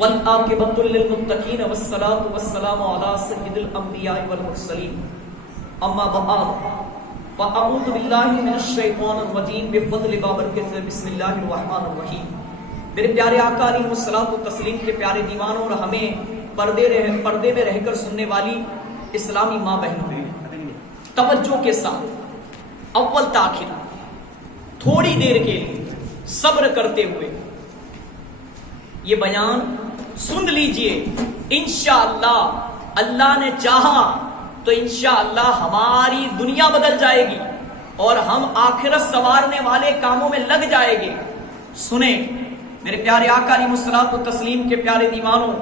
والعاقبۃ للمتقین والصلاۃ والسلام علی سید الانبیاء والمرسلین اما بعد فاعوذ باللہ من الشیطان الرجیم بفضل بابرکۃ بسم اللہ الرحمن الرحیم۔ میرے پیارے آقا علیہ الصلوۃ والتسلیم کے پیارے دیوانوں اور ہمیں پردے میں رہ کر سننے والی اسلامی ماں بہنوں، توجہ کے ساتھ اول تاخیر تھوڑی دیر کے لیے صبر کرتے ہوئے یہ بیان سن لیجئے۔ انشاءاللہ اللہ نے چاہا تو انشاءاللہ ہماری دنیا بدل جائے گی اور ہم آخرت سنوارنے والے کاموں میں لگ جائے گے۔ سنیں میرے پیارے آقا علیہ الصلوۃ والتسلیم کے پیارے دیوانوں،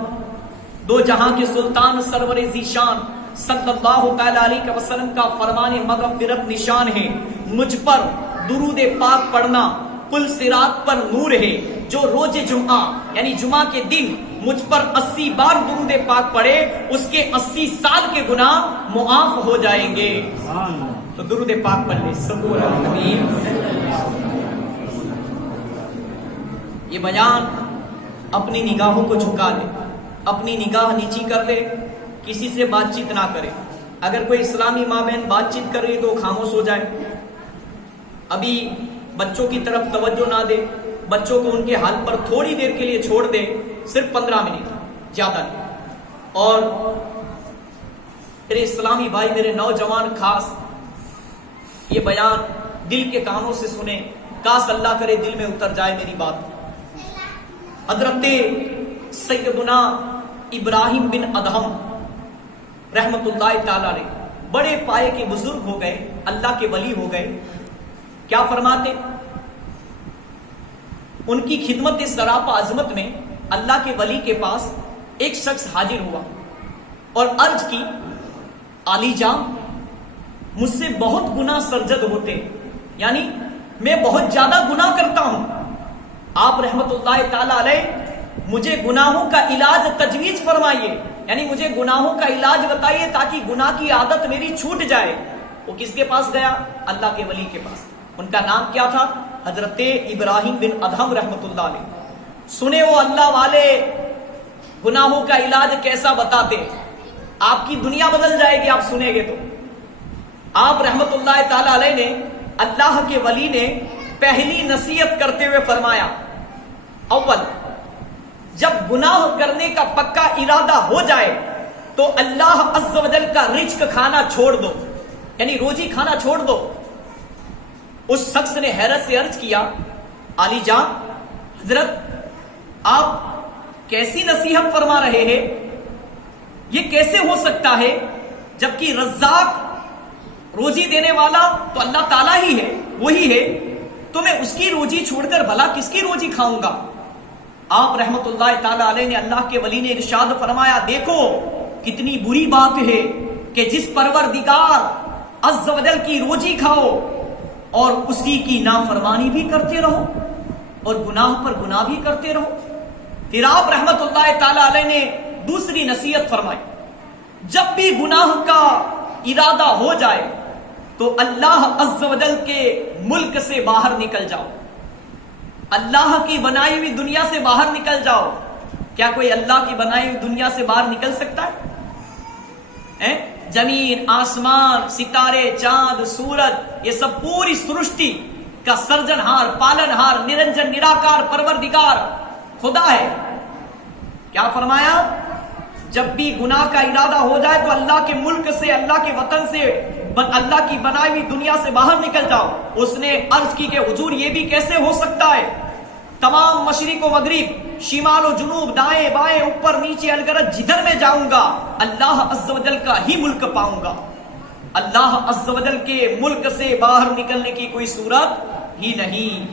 دو جہاں کے سلطان سرور ذیشان صلی اللہ تعالی علیہ وسلم کا فرمان مغفرت نشان ہے۔ مجھ پر درود پاک پڑھنا پل صراط پر نور ہے۔ جو روز جمعہ یعنی جمعہ کے دن مجھ پر 80 بار درود پاک پڑھے اس کے 80 سال کے گناہ معاف ہو جائیں گے۔ تو درود پاک پڑھ لے صلو علی النبی۔ یہ بیان اپنی نگاہوں کو جھکا لے، اپنی نگاہ نیچی کر لے، کسی سے بات چیت نہ کرے۔ اگر کوئی اسلامی ماں بہن بات چیت کر رہی تو خاموش ہو جائے۔ ابھی بچوں کی طرف توجہ نہ دے، بچوں کو ان کے حال پر تھوڑی دیر کے لیے چھوڑ دے، صرف 15 منٹ، زیادہ نہیں۔ اور میرے اسلامی بھائی، میرے نوجوان خاص یہ بیان دل کے کانوں سے سنیں، کاش اللہ کرے دل میں اتر جائے میری بات۔ حضرت سیدنا ابراہیم بن ادہم رحمت اللہ تعالی علیہ بڑے پائے کے بزرگ ہو گئے، اللہ کے ولی ہو گئے۔ کیا فرماتے؟ ان کی خدمت سراپا عظمت میں اللہ کے ولی کے پاس ایک شخص حاضر ہوا اور عرض کی، علی جان مجھ سے بہت گناہ سرزد ہوتے، یعنی میں بہت زیادہ گناہ کرتا ہوں۔ آپ رحمت اللہ تعالی علیہ مجھے گناہوں کا علاج تجویز فرمائیے، یعنی مجھے گناہوں کا علاج بتائیے تاکہ گناہ کی عادت میری چھوٹ جائے۔ وہ کس کے پاس گیا؟ اللہ کے ولی کے پاس۔ ان کا نام کیا تھا؟ حضرت ابراہیم بن ادہم رحمت اللہ علیہ۔ سنے وہ اللہ والے گناہوں کا علاج کیسا بتاتے، آپ کی دنیا بدل جائے گی آپ سنیں گے تو۔ آپ رحمت اللہ تعالی علیہ نے، اللہ کے ولی نے پہلی نصیحت کرتے ہوئے فرمایا، اول جب گناہ کرنے کا پکا ارادہ ہو جائے تو اللہ عز و جل کا رزق کھانا چھوڑ دو، یعنی روزی کھانا چھوڑ دو۔ اس شخص نے حیرت سے عرض کیا، علی جان حضرت آپ کیسی نصیحت فرما رہے ہیں؟ یہ کیسے ہو سکتا ہے جبکہ رزاق روزی دینے والا تو اللہ تعالیٰ ہی ہے، وہی ہے، تو میں اس کی روزی چھوڑ کر بھلا کس کی روزی کھاؤں گا؟ آپ رحمت اللہ تعالی علیہ نے، اللہ کے ولی نے ارشاد فرمایا، دیکھو کتنی بری بات ہے کہ جس پروردگار عز و جل کی روزی کھاؤ اور اسی کی نافرمانی بھی کرتے رہو اور گناہ پر گناہ بھی کرتے رہو۔ پھر آپ رحمت اللہ تعالی علیہ نے دوسری نصیحت فرمائی، جب بھی گناہ کا ارادہ ہو جائے تو اللہ عز و جل کے ملک سے باہر نکل جاؤ، اللہ کی بنائی ہوئی دنیا سے باہر نکل جاؤ۔ کیا کوئی اللہ کی بنائی ہوئی دنیا سے باہر نکل سکتا ہے؟ زمین، آسمان، ستارے، چاند، سورج، یہ سب پوری سرشٹی کا سرجنہار، پالنہار، نرنجن نراکار پروردگار خدا ہے۔ کیا فرمایا؟ جب بھی گناہ کا ارادہ ہو جائے تو اللہ کے ملک سے، اللہ کے وطن سے، اللہ کی بنائی ہوئی دنیا سے باہر نکل جاؤ۔ اس نے عرض کی کہ حضور یہ بھی کیسے ہو سکتا ہے؟ تمام مشرق و مغرب، شمال و جنوب، دائیں بائیں، اوپر نیچے، الگرد جدھر میں جاؤں گا اللہ عز و جل کا ہی ملک پاؤں گا۔ اللہ عز و جل کے ملک سے باہر نکلنے کی کوئی صورت ہی نہیں۔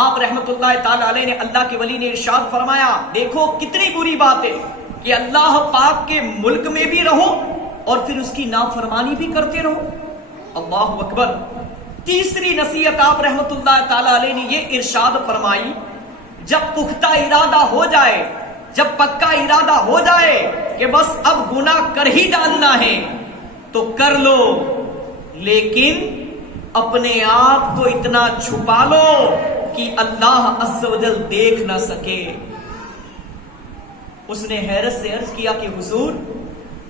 آپ رحمت اللہ تعالی علیہ نے، اللہ کے ولی نے ارشاد فرمایا، دیکھو کتنی بری بات ہے کہ اللہ پاک کے ملک میں بھی رہو اور پھر اس کی نافرمانی بھی کرتے رہو۔ اللہ اکبر۔ تیسری نصیحت آپ رحمت اللہ تعالی علیہ نے یہ ارشاد فرمائی، جب پختہ ارادہ ہو جائے، جب پکا ارادہ ہو جائے کہ بس اب گناہ کر ہی ڈالنا ہے تو کر لو، لیکن اپنے آپ کو اتنا چھپا لو کہ اللہ عز و جل دیکھ نہ سکے۔ اس نے حیرت سے عرض کیا کہ حضور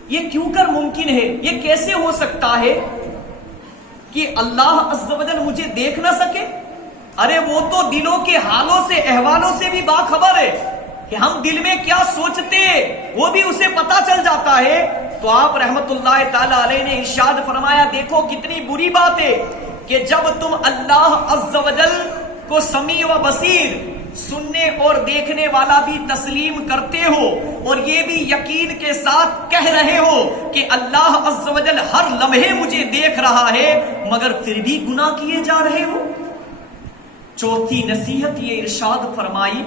یہ کیوں کر ممکن ہے، یہ کیسے ہو سکتا ہے کہ اللہ عز و جل مجھے دیکھ نہ سکے؟ ارے وہ تو دلوں کے حالوں سے، احوالوں سے بھی باخبر ہے کہ ہم دل میں کیا سوچتے وہ بھی اسے پتا چل جاتا ہے۔ تو آپ رحمت اللہ تعالی علیہ نے ارشاد فرمایا دیکھو کتنی بری بات ہے کہ جب تم اللہ عز و جل کو سمیع و بصیر، سننے اور دیکھنے والا بھی تسلیم کرتے ہو اور یہ بھی یقین کے ساتھ کہہ رہے ہو کہ اللہ عز و جل ہر لمحے مجھے دیکھ رہا ہے، مگر پھر بھی گناہ کیے جا رہے ہو۔ چوتھی نصیحت یہ ارشاد فرمائی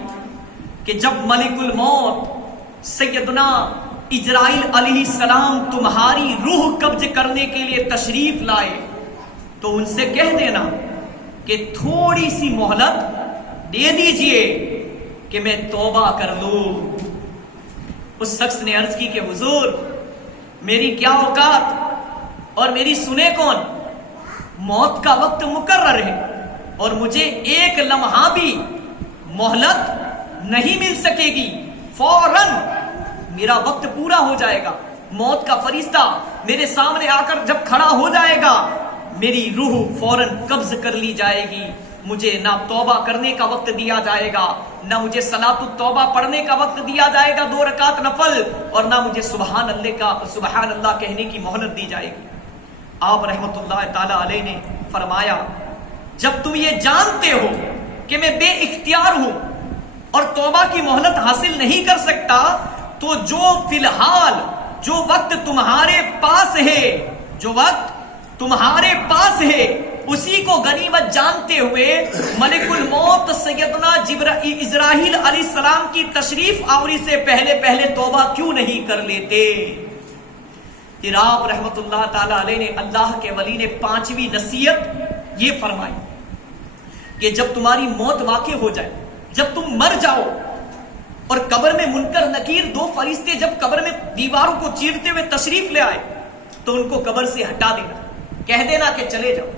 کہ جب ملک الموت سیدنا اجرائیل علیہ السلام تمہاری روح قبض کرنے کے لیے تشریف لائے تو ان سے کہہ دینا کہ تھوڑی سی مہلت دے دیجئے کہ میں توبہ کر لوں۔ اس شخص نے عرض کی کہ حضور میری کیا اوقات اور میری سنے کون، موت کا وقت مقرر ہے اور مجھے ایک لمحہ بھی مہلت نہیں مل سکے گی، فوراً میرا وقت پورا ہو جائے گا، موت کا فرشتہ میرے سامنے آ کر جب کھڑا ہو جائے گا میری روح فوراً قبض کر لی جائے گی، مجھے نہ توبہ کرنے کا وقت دیا جائے گا، نہ مجھے صلاۃ التوبہ پڑھنے کا وقت دیا جائے گا 2 رکعت نفل، اور نہ مجھے سبحان اللہ کہنے کی مہلت دی جائے گی۔ آپ رحمت اللہ تعالی علیہ نے فرمایا جب تم یہ جانتے ہو کہ میں بے اختیار ہوں اور توبہ کی مہلت حاصل نہیں کر سکتا، تو جو فی الحال جو وقت تمہارے پاس ہے، جو وقت تمہارے پاس ہے اسی کو غنیمت جانتے ہوئے ملک الموت سیدنا اسرائیل علیہ السلام کی تشریف آوری سے پہلے توبہ کیوں نہیں کر لیتے؟ پھر آپ رحمت اللہ تعالی علیہ نے، اللہ کے ولی نے 5ویں نصیحت یہ فرمائی کہ جب تمہاری موت واقع ہو جائے، جب تم مر جاؤ اور قبر میں منکر نکیر 2 فرشتے جب قبر میں دیواروں کو چیرتے ہوئے تشریف لے آئے تو ان کو قبر سے ہٹا دینا، کہہ دینا کہ چلے جاؤ۔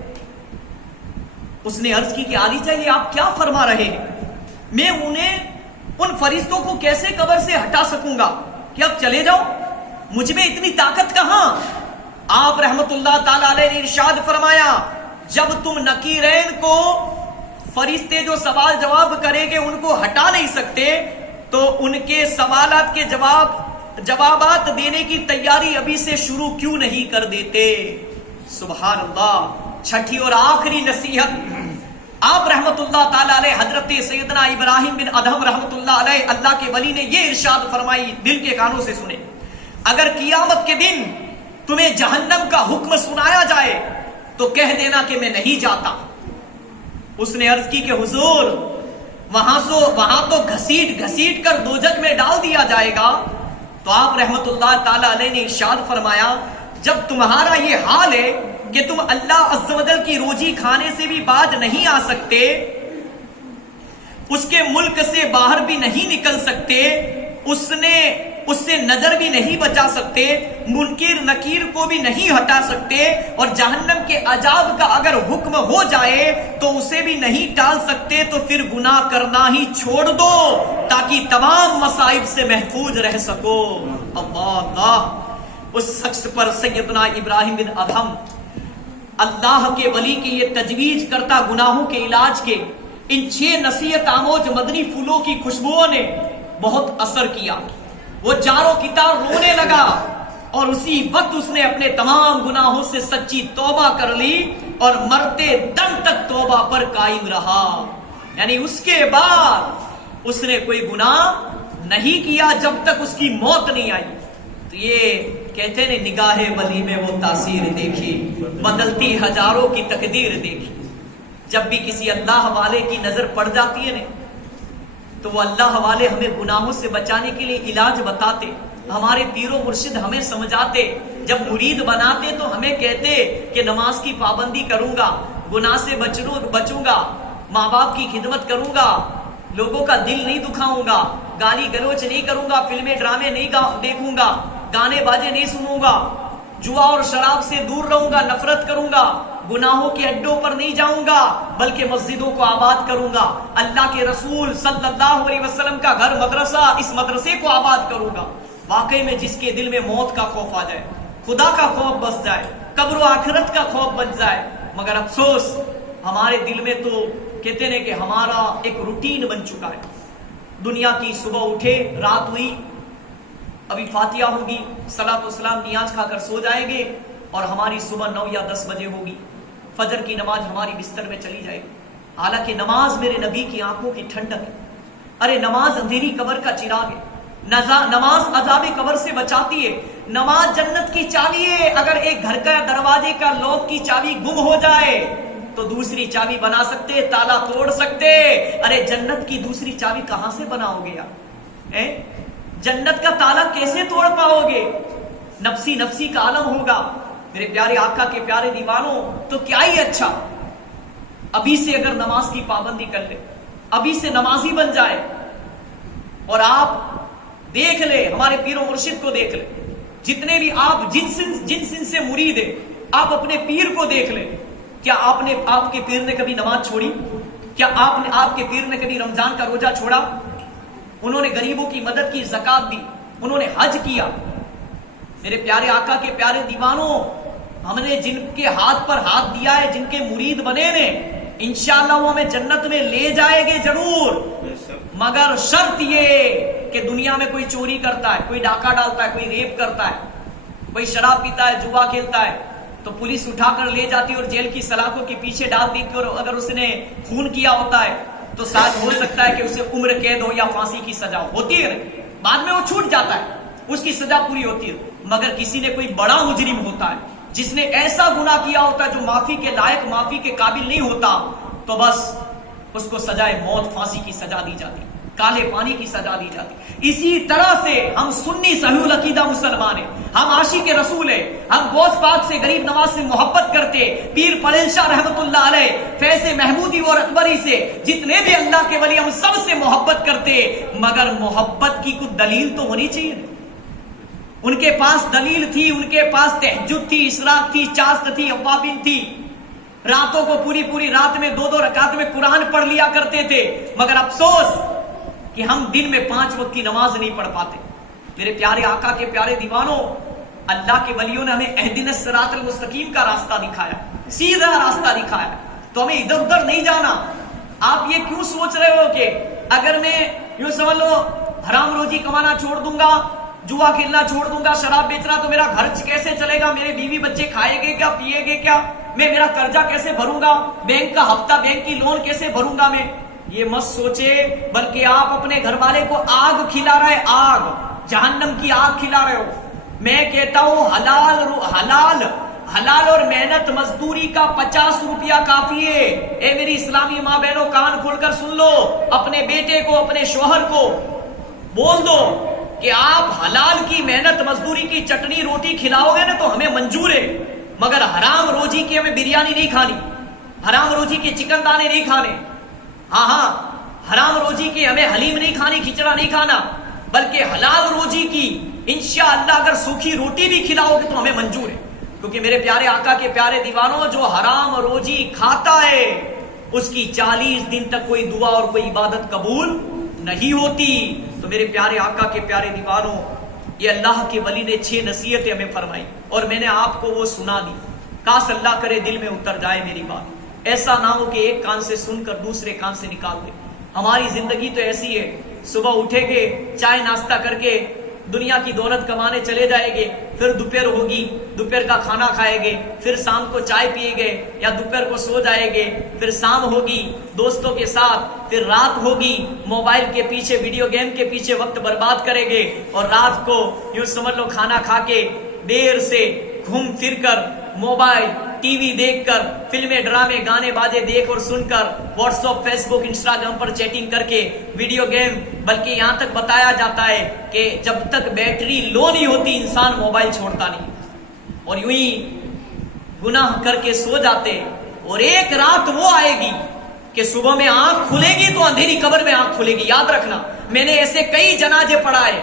اس نے عرض کی کہ عالی چاہیے آپ کیا فرما رہے ہیں، میں انہیں ان فرشتوں کو کیسے قبر سے ہٹا سکوں گا کہ اب چلے جاؤ، مجھ میں اتنی طاقت کہاں؟ آپ رحمت اللہ تعالی علیہ نے ارشاد فرمایا جب تم نکیرین کو، فرشتے جو سوال جواب کریں گے ان کو ہٹا نہیں سکتے تو ان کے سوالات کے جوابات دینے کی تیاری ابھی سے شروع کیوں نہیں کر دیتے؟ سبحان اللہ۔ چھٹی اور آخری نصیحت آپ رحمت اللہ تعالی علیہ حضرت سیدنا ابراہیم بن ادہم رحمت اللہ علیہ اللہ کے ولی نے یہ ارشاد فرمائی، دل کے کانوں سے سنیں، اگر قیامت کے دن تمہیں جہنم کا حکم سنایا جائے تو کہہ دینا کہ میں نہیں جاتا۔ اس نے عرض کی کہ حضور وہاں تو گھسیٹ کر دوزخ میں ڈال دیا جائے گا۔ تو آپ رحمت اللہ تعالی علیہ نے ارشاد فرمایا جب تمہارا یہ حال ہے کہ تم اللہ عز و جل کی روزی کھانے سے بھی باز نہیں آ سکتے، اس کے ملک سے باہر بھی نہیں نکل سکتے، اس سے نظر بھی نہیں بچا سکتے، منکر نکیر کو بھی نہیں ہٹا سکتے، اور جہنم کے عذاب کا اگر حکم ہو جائے تو اسے بھی نہیں ٹال سکتے، تو پھر گناہ کرنا ہی چھوڑ دو تاکہ تمام مصائب سے محفوظ رہ سکو۔ اللہ اس شخص پر سیدنا ابراہیم بن ادہم اللہ کے ولی کے یہ تجویز کرتا گناہوں کے علاج کے ان 6 نصیحت آموز مدنی پھولوں کی خوشبوؤں نے بہت اثر کیا۔ وہ جاروں کی طرح رونے لگا اور اسی وقت اس نے اپنے تمام گناہوں سے سچی توبہ کر لی اور مرتے دم تک توبہ پر قائم رہا، یعنی اس کے بعد اس نے کوئی گناہ نہیں کیا جب تک اس کی موت نہیں آئی۔ تو یہ کہتے ہیں نگاہ ولی میں وہ تاثیر دیکھی، بدلتی ہزاروں کی تقدیر دیکھی۔ جب بھی کسی اللہ والے کی نظر پڑ جاتی ہے نا تو وہ اللہ والے ہمیں گناہوں سے بچانے کے لیے علاج بتاتے، ہمارے پیر و مرشد ہمیں سمجھاتے، جب مرید بناتے تو ہمیں کہتے کہ نماز کی پابندی کروں گا، گناہ سے بچوں گا، ماں باپ کی خدمت کروں گا، لوگوں کا دل نہیں دکھاؤں گا، گالی گلوچ نہیں کروں گا، فلمیں ڈرامے نہیں دیکھوں گا، گانے باجے نہیں سنوں گا، جوا اور شراب سے دور رہوں گا، نفرت کروں گا، گناہوں کے اڈوں پر نہیں جاؤں گا بلکہ مسجدوں کو آباد کروں گا، اللہ کے رسول صلی اللہ علیہ وسلم کا گھر مدرسہ، اس مدرسے کو آباد کروں گا۔ واقعی میں جس کے دل میں موت کا خوف آ جائے، خدا کا خوف بس جائے، قبر و آخرت کا خوف بن جائے، مگر افسوس ہمارے دل میں تو کہتے ہیں کہ ہمارا ایک روٹین بن چکا ہے۔ دنیا کی صبح اٹھے، رات ہوئی، ابھی فاتحہ ہوگی، صلاۃ و سلام نیاز کھا کر سو جائیں گے اور ہماری صبح 9 یا 10 بجے ہوگی، فجر کی نماز ہماری بستر میں چلی جائے گی۔ حالانکہ نماز میرے نبی کی آنکھوں کی ٹھنڈک ہے۔ ارے نماز اندھیری قبر کا چراغ ہے، نماز عذاب قبر سے بچاتی ہے، نماز جنت کی چابی ہے۔ اگر ایک گھر کا دروازے کا لوک کی چابی گم ہو جائے تو دوسری چابی بنا سکتے، تالا توڑ سکتے۔ ارے جنت کی دوسری چابی کہاں سے بناؤ گے آپ؟ جنت کا تالا کیسے توڑ پاؤ گے؟ نفسی نفسی کا عالم ہوگا۔ میرے پیارے آقا کے پیارے دیوانوں، تو کیا ہی اچھا ابھی سے اگر نماز کی پابندی کر لے، ابھی سے نمازی بن جائے، اور آپ دیکھ لے، ہمارے پیر و مرشد کو دیکھ لے، جتنے بھی آپ جن سن سے مرید ہیں، آپ اپنے پیر کو دیکھ لیں۔ کیا آپ کے پیر نے کبھی نماز چھوڑی؟ کیا آپ کے پیر نے کبھی رمضان کا روزہ چھوڑا؟ انہوں نے غریبوں کی مدد کی، زکات دی، انہوں نے حج کیا۔ میرے پیارے آقا کے پیارے دیوانوں، ہم نے جن کے ہاتھ پر ہاتھ دیا ہے، جن کے مرید بنے نے، انشاءاللہ وہ ہمیں جنت میں لے جائے گے ضرور، مگر شرط یہ کہ دنیا میں کوئی چوری کرتا ہے، کوئی ڈاکہ ڈالتا ہے، کوئی ریپ کرتا ہے، کوئی شراب پیتا ہے، جوا کھیلتا ہے، تو پولیس اٹھا کر لے جاتی اور جیل کی سلاخوں کے پیچھے ڈال دیتی، اور اگر اس نے خون کیا ہوتا ہے تو شاید ہو سکتا ہے کہ اسے عمر قید ہو یا پھانسی کی سزا ہوتی ہے، بعد میں وہ چھوٹ جاتا ہے، اس کی سزا پوری ہوتی ہے۔ مگر کسی نے کوئی بڑا مجرم ہوتا ہے، جس نے ایسا گناہ کیا ہوتا ہے جو معافی کے لائق، معافی کے قابل نہیں ہوتا، تو بس اس کو سزائے موت، پھانسی کی سزا دی جاتی، کالے پانی کی سزا دی جاتی۔ اسی طرح سے ہم سنی صحیح العقیدہ مسلمان ہیں، ہم عاشق رسول ہیں، ہم غوث پاک سے، غریب نواز سے محبت کرتے، پیر پڑیل شاہ رحمت اللہ علیہ، فیض محمودی اور اکبری سے، جتنے بھی اللہ کے ولی، ہم سب سے محبت کرتے، مگر محبت کی کچھ دلیل تو ہونی چاہیے۔ ان کے پاس دلیل تھی، ان کے پاس تہجد تھی، اشراق تھی، چاشت تھی، اوابین تھی، راتوں کو پوری رات میں 2 رکعت میں قرآن پڑھ لیا کرتے تھے، مگر افسوس کہ ہم دن میں 5 وقت کی نماز نہیں پڑھ پاتے۔ میرے پیارے آقا کے پیارے دیوانوں، اللہ کے ولیوں نے ہمیں اہدنا الصراط المستقیم کا راستہ دکھایا، سیدھا راستہ دکھایا، تو ہمیں ادھر ادھر نہیں جانا۔ آپ یہ کیوں سوچ رہے ہو کہ اگر میں یوں سمجھ لو حرام روزی کمانا چھوڑ دوں گا، جوا کھیلنا چھوڑ دوں گا، شراب بیچنا، تو میرا گھر کیسے چلے گا؟ میرے بیوی بچے کھائیں گے کیا، پیئیں گے کیا؟ میں میرا قرضہ کیسے بھروں گا؟ بینک کا ہفتہ، بینک کی لون کیسے بھروں گا میں؟ یہ مت سوچے، بلکہ آپ اپنے گھر والے کو آگ کھلا رہے، آگ، جہنم کی آگ کھلا رہے ہو۔ میں کہتا ہوں حلال اور محنت مزدوری کا 50 روپیہ کافی ہے۔ اے میری اسلامی ماں بہنوں، کان کھول کر سن لو، اپنے بیٹے کو، اپنے شوہر کو بول دو کہ آپ حلال کی محنت مزدوری کی چٹنی روٹی کھلاؤ گے نا تو ہمیں منظور ہے، مگر حرام روزی کی ہمیں بریانی نہیں کھانی، حرام روزی کے چکن دانے نہیں کھانے، ہاں حرام روزی کی ہمیں حلیم نہیں کھانی، کھچڑا نہیں کھانا، بلکہ حلال روزی کی انشاءاللہ اگر سوکھی روٹی بھی کھلاؤ گے تو ہمیں منظور ہے۔ کیونکہ میرے پیارے آقا کے پیارے دیوانوں، جو حرام روزی کھاتا ہے اس کی 40 دن تک کوئی دعا اور کوئی عبادت قبول نہیں ہوتی۔ تو میرے پیارے آقا کے پیارے دیوانوں، یہ اللہ کے ولی نے 6 نصیحتیں ہمیں فرمائی اور میں نے آپ کو وہ سنا دی۔ کاش اللہ کرے دل میں اتر جائے میری بات، ایسا نہ ہو کہ ایک کان سے سن کر دوسرے کان سے نکال دے۔ ہماری زندگی تو ایسی ہے، صبح اٹھیں گے، چائے ناشتہ کر کے دنیا کی دولت کمانے چلے جائیں گے، پھر دوپہر ہوگی، دوپہر کا کھانا کھائیں گے، پھر شام کو چائے پیئیں گے یا دوپہر کو سو جائیں گے، پھر شام ہوگی دوستوں کے ساتھ، پھر رات ہوگی موبائل کے پیچھے، ویڈیو گیم کے پیچھے وقت برباد کریں گے، اور رات کو یوں سمجھ لو کھانا کھا کے دیر سے گھوم پھر کر موبائل ٹی وی دیکھ کر، فلمیں ڈرامے گانے بازے دیکھ اور سن کر، واٹس ایپ فیس بک انسٹاگرام پر چیٹنگ کر کے، ویڈیو گیم، بلکہ یہاں تک بتایا جاتا ہے کہ جب تک بیٹری لو نہیں ہوتی انسان موبائل چھوڑتا نہیں، اور یوں ہی گناہ کر کے سو جاتے، اور ایک رات وہ آئے گی کہ صبح میں آنکھ کھلے گی تو اندھیری قبر میں آنکھ کھلے گی۔ یاد رکھنا، میں نے ایسے کئی جنازے پڑھائے،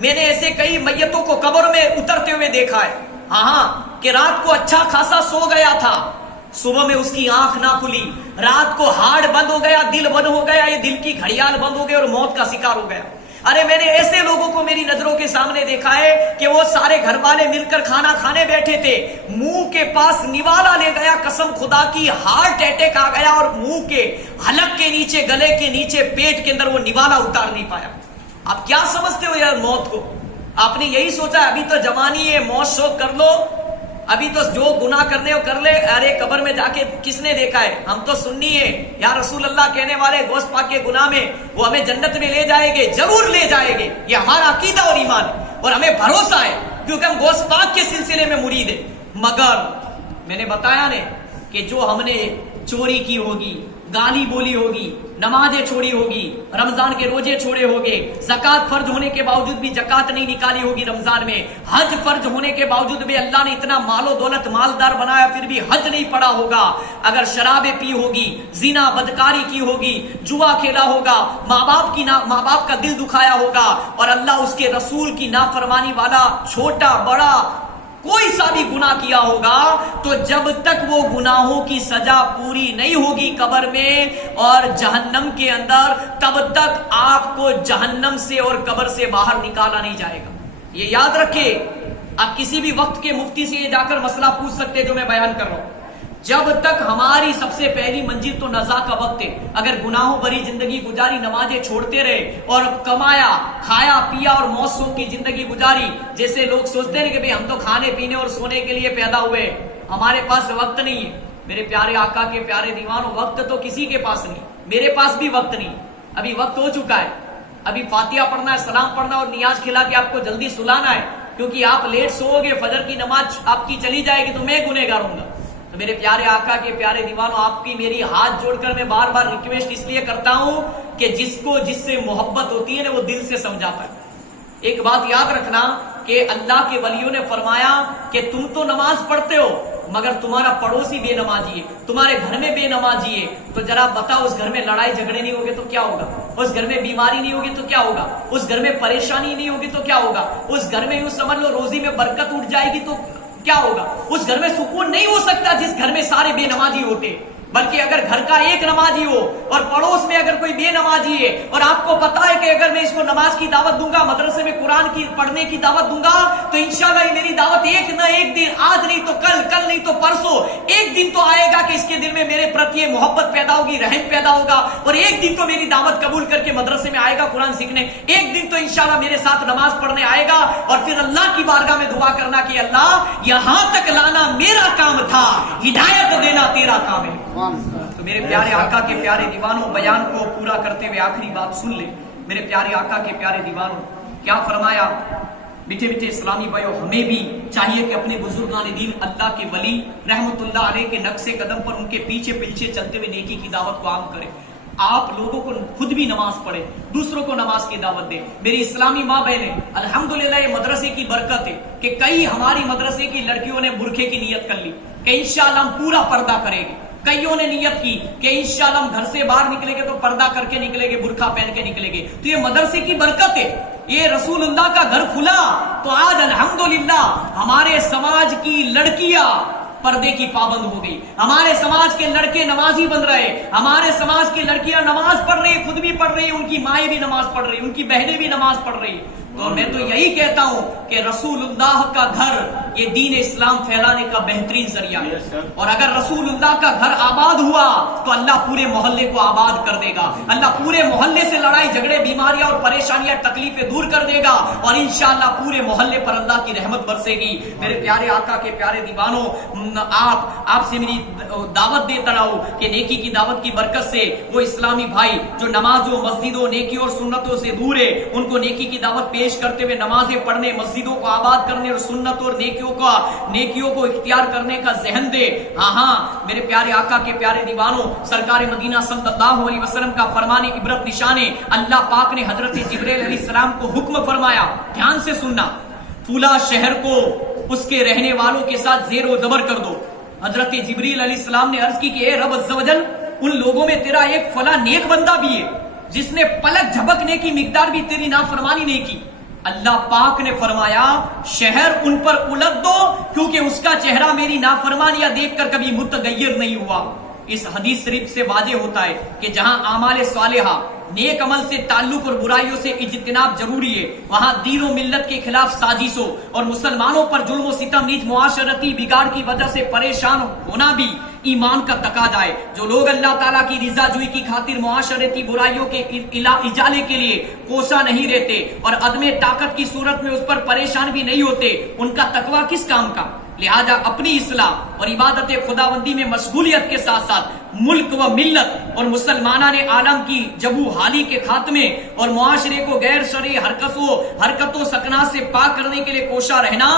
میں نے ایسے کئی میتوں کو قبر میں اترتے ہوئے دیکھا ہے، ہاں کہ رات کو اچھا خاصا سو گیا تھا، صبح میں اس کی آنکھ نہ کھلی، رات کو ہارٹ بند ہو گیا، دل بند ہو گیا، یہ دل کی گھڑیال بند ہو گئی اور موت کا شکار ہو گیا۔ ارے میں نے ایسے لوگوں کو میری نظروں کے سامنے دیکھا ہے کہ وہ سارے گھر والے مل کر کھانا کھانے بیٹھے تھے، منہ کے پاس نوالا لے گیا، قسم خدا کی ہارٹ اٹیک آ گیا اور منہ کے حلق کے نیچے، گلے کے نیچے، پیٹ کے اندر وہ نوالا اتار نہیں پایا۔ آپ کیا سمجھتے ہو یار موت کو؟ آپ نے یہی سوچا ابھی تو جوانی ہے، موت شوق کر لو، ابھی تو جو گناہ کرنے ہو کر لے۔ ارے قبر میں جا کے کس نے دیکھا ہے؟ ہم تو سنی ہے یا رسول اللہ کہنے والے گوشت پاک کے گناہ میں وہ ہمیں جنت میں لے جائیں گے، ضرور لے جائیں گے، یہ ہمارا عقیدہ اور ایمان ہے اور ہمیں بھروسہ ہے کیونکہ ہم گوشت پاک کے سلسلے میں مرید ہیں۔ مگر میں نے بتایا نا کہ جو ہم نے چوری کی ہوگی، گالی بولی ہوگی، نمازیں چھوڑی ہوگی، رمضان کے روزے چھوڑے ہوگے، زکات فرض ہونے کے باوجود بھی زکات نہیں نکالی ہوگی رمضان میں، حج فرض ہونے کے باوجود بھی اللہ نے اتنا مال و دولت مالدار بنایا پھر بھی حج نہیں پڑا ہوگا، اگر شرابیں پی ہوگی، زنا بدکاری کی ہوگی، جوا کھیلا ہوگا، ماں باپ کا دل دکھایا ہوگا اور اللہ اس کے رسول کی نافرمانی والا چھوٹا بڑا کوئی سا بھی گناہ کیا ہوگا، تو جب تک وہ گناہوں کی سزا پوری نہیں ہوگی قبر میں اور جہنم کے اندر، تب تک آپ کو جہنم سے اور قبر سے باہر نکالا نہیں جائے گا۔ یہ یاد رکھے، آپ کسی بھی وقت کے مفتی سے یہ جا کر مسئلہ پوچھ سکتے جو میں بیان کر رہا ہوں۔ جب تک ہماری سب سے پہلی منزل تو نزا کا وقت ہے، اگر گناہوں بھری زندگی گزاری، نمازیں چھوڑتے رہے اور کمایا، کھایا پیا اور موج شوق کی زندگی گزاری، جیسے لوگ سوچتے ہیں کہ بھئی ہم تو کھانے پینے اور سونے کے لیے پیدا ہوئے، ہمارے پاس وقت نہیں ہے۔ میرے پیارے آقا کے پیارے دیوانوں، وقت تو کسی کے پاس نہیں، میرے پاس بھی وقت نہیں، ابھی وقت ہو چکا ہے، ابھی فاتحہ پڑھنا ہے، سلام پڑھنا اور نیاز کھلا کے آپ کو جلدی سلانا ہے، کیونکہ آپ لیٹ سو گے، فجر کی نماز آپ کی چلی جائے گی تو میں گنہگار ہوں گا۔ تو میرے پیارے آقا کے پیارے دیوانوں، آپ کی میری ہاتھ جوڑ کر میں بار بار ریکویسٹ اس لیے کرتا ہوں کہ جس سے محبت ہوتی ہے نا وہ دل سے سمجھاتا ہے۔ ایک بات یاد رکھنا کہ اللہ کے ولیوں نے فرمایا کہ تم تو نماز پڑھتے ہو مگر تمہارا پڑوسی بے نمازی ہے، تمہارے گھر میں بے نمازی ہے، تو ذرا بتاؤ اس گھر میں لڑائی جھگڑے نہیں ہوگے تو کیا ہوگا؟ اس گھر میں بیماری نہیں ہوگی تو کیا ہوگا؟ اس گھر میں پریشانی نہیں ہوگی تو کیا ہوگا؟ اس گھر میں یوں سمجھ لو روزی میں برکت اٹھ جائے گی تو کیا ہوگا؟ اس گھر میں سکون نہیں ہو سکتا جس گھر میں سارے بے نمازی ہوتے، بلکہ اگر گھر کا ایک نمازی ہو اور پڑوس میں اگر کوئی بے نمازی ہے اور آپ کو پتا ہے کہ اگر میں اس کو نماز کی دعوت دوں گا، مدرسے میں قرآن کی پڑھنے کی دعوت دوں گا تو انشاءاللہ یہ میری دعوت ایک نہ ایک دن، آج نہیں تو کل، کل نہیں تو پرسوں، ایک دن تو آئے گا کہ اس کے دل میں میرے پرتی محبت پیدا ہوگی، رحم پیدا ہوگا، اور ایک دن تو میری دعوت قبول کر کے مدرسے میں آئے گا قرآن سیکھنے، ایک دن تو انشاءاللہ میرے ساتھ نماز پڑھنے آئے گا اور پھر اللہ کی بارگاہ میں دعا کرنا کہ اللہ یہاں تک لانا میرا کام تھا، ہدایت دینا تیرا کام ہے۔ میرے پیارے آقا کے پیارے دیوانوں، بیان کو پورا کرتے ہوئے آخری بات سن لے۔ میرے پیارے آقا کے پیارے دیوانوں، کیا فرمایا؟ میٹھے میٹھے اسلامی بھائیوں، ہمیں بھی چاہیے کہ اپنے بزرگان دین، اللہ کے ولی رحمت اللہ علیہ کے نقش قدم پر ان کے پیچھے پیچھے چلتے ہوئے نیکی کی دعوت کو عام کریں۔ آپ لوگوں کو خود بھی نماز پڑھے، دوسروں کو نماز کی دعوت دے۔ میری اسلامی ماں بہنیں، الحمدللہ یہ مدرسے کی برکت ہے کہ کئی ہماری مدرسے کی لڑکیوں نے برقعے کی نیت کر لی کہ انشاءاللہ ہم پورا پردہ کریں گے، کئیوں نے نیت کی کہ انشاءاللہ ہم گھر سے باہر نکلیں گے تو پردہ کر کے نکلیں گے، برقع پہن کے نکلیں گے۔ تو یہ مدرسے کی برکت ہے، یہ رسول اللہ کا گھر کھلا تو آج الحمدللہ ہمارے سماج کی لڑکیاں پردے کی پابند ہو گئی، ہمارے سماج کے لڑکے نمازی بن رہے، ہمارے سماج کی لڑکیاں نماز پڑھ رہی، خود بھی پڑھ رہی، ان کی مائیں بھی نماز پڑھ رہی، ان کی بہنیں بھی نماز پڑھ رہی۔ تو میں تو یہی کہتا ہوں کہ رسول اللہ کا گھر یہ دین اسلام پھیلانے کا بہترین ذریعہ ہے، اور اگر رسول اللہ کا گھر آباد ہوا تو اللہ پورے محلے کو آباد کر دے گا، اللہ پورے محلے سے لڑائی جھگڑے، بیماریاں اور پریشانیاں، تکلیفیں دور کر دے گا، اور انشاءاللہ پورے محلے پر اللہ کی رحمت برسے گی۔ میرے پیارے آقا کے پیارے دیوانوں، آپ سے میری دعوت دیتا رہو کہ نیکی کی دعوت کی برکت سے وہ اسلامی بھائی جو نمازوں، مسجدوں، نیکی اور سنتوں سے دور ہے، ان کو نیکی کی دعوت پیش کرتے ہوئے نمازیں پڑھنے، مسجدوں کو آباد کرنے اور سنت اور نیکیوں کو اختیار کرنے کا ذہن دے۔ ہاں میرے پیارے آقا کے پیارے دیوانوں، سرکار مدینہ صلی اللہ علیہ وسلم کا فرمان عبرت نشان ہے۔ اللہ پاک نے حضرت جبرائیل علیہ السلام کو حکم فرمایا، دھیان سے سننا، فلاں شہر کو اس کے رہنے والوں کے ساتھ زیر و زبر کر دو۔ حضرت جبرائیل علیہ السلام نے عرض کی کہ اے رب عز و جل، ان لوگوں میں تیرا ایک فلاں نیک بندہ بھی ہے جس نے پلک جھپکنے کی مقدار بھی تیری نافرمانی نہیں کی، اللہ پاک نے فرمایا شہر ان پر الٹ دو کیونکہ اس کا چہرہ میری نافرمانیاں دیکھ کر کبھی متغیر نہیں ہوا۔ اس حدیث شریف سے واضح ہوتا ہے کہ جہاں اعمال صالحہ نیک عمل سے تعلق اور برائیوں سے اجتناب ضروری ہے، وہاں دین و ملت کے خلاف سازشوں اور مسلمانوں پر ظلم و ستم نیز معاشرتی بگاڑ کی وجہ سے پریشان ہونا بھی ایمان کا تقاضا ہے۔ جو لوگ اللہ تعالیٰ کی رضا جوئی کی خاطر معاشرتی برائیوں کے ازالے کے لیے کوشاں نہیں رہتے اور عدم طاقت کی صورت میں اس پر پریشان بھی نہیں ہوتے، ان کا تقویٰ کس کام کا؟ لہذا اپنی اصلاح اور عبادت خداوندی میں مشغولیت کے ساتھ ساتھ ملک و ملت اور مسلمانان عالم کی جبو حالی کے خاتمے اور معاشرے کو غیر شرعی حرکتوں سکنات سے پاک کرنے کے لیے کوشاں رہنا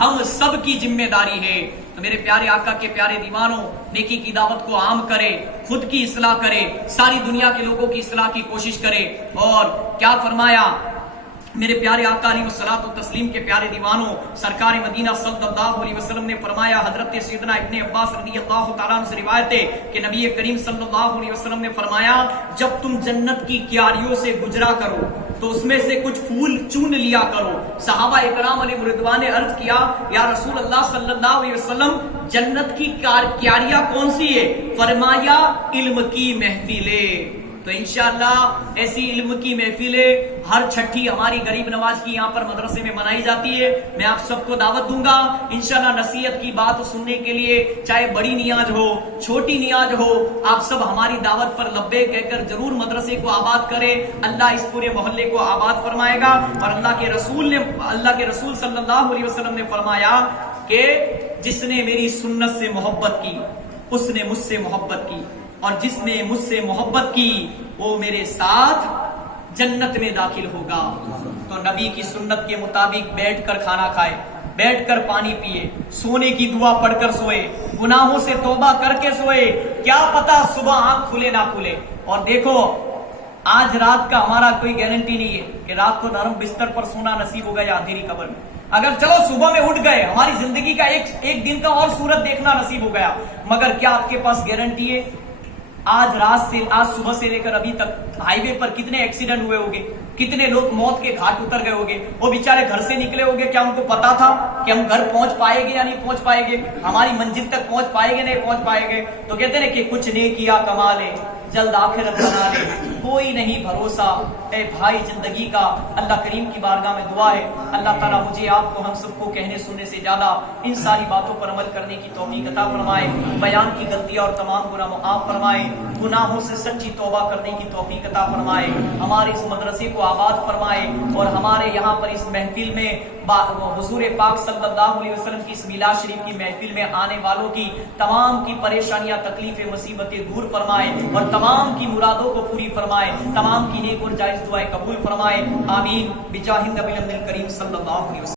ہم سب کی ذمہ داری ہے۔ تو میرے پیارے آقا کے پیارے دیوانوں، نیکی کی دعوت کو عام کرے، خود کی اصلاح کرے، ساری دنیا کے لوگوں کی اصلاح کی کوشش کرے۔ اور کیا فرمایا میرے پیارے آقا علیہ الصلوۃ والتسلیم کے پیارے دیوانوں، سرکار مدینہ صلی اللہ علیہ وسلم نے فرمایا، حضرت سیدنا ابن عباس رضی اللہ تعالیٰ عنہ سے روایت ہے کہ نبی کریم صلی اللہ علیہ وسلم نے فرمایا جب تم جنت کی کیاریوں سے گزرا کرو تو اس میں سے کچھ پھول چون لیا کرو۔ صحابہ اکرام علیہ رضوان نے عرض کیا یا رسول اللہ صلی اللہ علیہ وسلم جنت کی کیاریاں کون سی ہے؟ فرمایا علم کی محفلیں۔ تو انشاءاللہ ایسی علم کی محفلیں ہر چھٹی ہماری غریب نواز کی یہاں پر مدرسے میں منائی جاتی ہے۔ میں آپ سب کو دعوت دوں گا انشاءاللہ نصیحت کی بات سننے کے لیے، چاہے بڑی نیاز ہو چھوٹی نیاز ہو، آپ سب ہماری دعوت پر لبیک کہہ کر ضرور مدرسے کو آباد کریں۔ اللہ اس پورے محلے کو آباد فرمائے گا۔ اور اللہ کے رسول صلی اللہ علیہ وسلم نے فرمایا کہ جس نے میری سنت سے محبت کی اس نے مجھ سے محبت کی، اور جس نے مجھ سے محبت کی وہ میرے ساتھ جنت میں داخل ہوگا۔ تو نبی کی سنت کے مطابق بیٹھ کر کھانا کھائے، بیٹھ کر پانی پیے، سونے کی دعا پڑھ کر سوئے، گناہوں سے توبہ کر کے سوئے، کیا پتا صبح آنکھ کھلے نہ کھلے۔ اور دیکھو آج رات کا ہمارا کوئی گارنٹی نہیں ہے کہ رات کو نرم بستر پر سونا نصیب ہوگا یا اندھیری قبر میں۔ اگر چلو صبح میں اٹھ گئے، ہماری زندگی کا ایک دن کا اور صورت دیکھنا نصیب ہو گیا، مگر کیا آپ کے پاس گارنٹی ہے؟ آج صبح سے لے کر ابھی تک ہائی وے پر کتنے ایکسیڈنٹ ہوئے ہوگے، کتنے لوگ موت کے گھاٹ اتر گئے ہوگے، وہ بیچارے گھر سے نکلے ہوگے، کیا ان کو پتا تھا کہ ہم گھر پہنچ پائیں گے یا نہیں پہنچ پائیں گے، ہماری منزل تک پہنچ پائیں گے نہیں پہنچ پائیں گے؟ تو کہتے ہیں کہ کچھ نے کیا کما لے جلد آخرت بنا لے، کوئی نہیں بھروسہ۔ اے بھائی زندگی کا اللہ کریم کی بارگاہ میں دعا ہے اللہ تعالیٰ مجھے آپ کو ہم سب کو کہنے سننے سے زیادہ ان ساری باتوں پر عمل کرنے کی توفیق عطا فرمائے، بیان کی غلطیاں اور تمام گناہ معاف فرمائے، گناہوں سے سچی توبہ کرنے کی توفیق عطا فرمائے، ہمارے اس مدرسے کو آباد فرمائے، اور ہمارے یہاں پر اس محفل میں حضور پاک صلی اللہ علیہ وسلم کی اس میلاد شریف کی محفل میں آنے والوں کی تمام کی پریشانیاں تکلیفیں مصیبتیں دور فرمائے، اور تمام کی مرادوں کو پوری فرمائے، تمام کی نیک اور جائز دعائیں قبول فرمائے۔ آمین بجاہ النبی الکریم صلی اللہ علیہ وسلم۔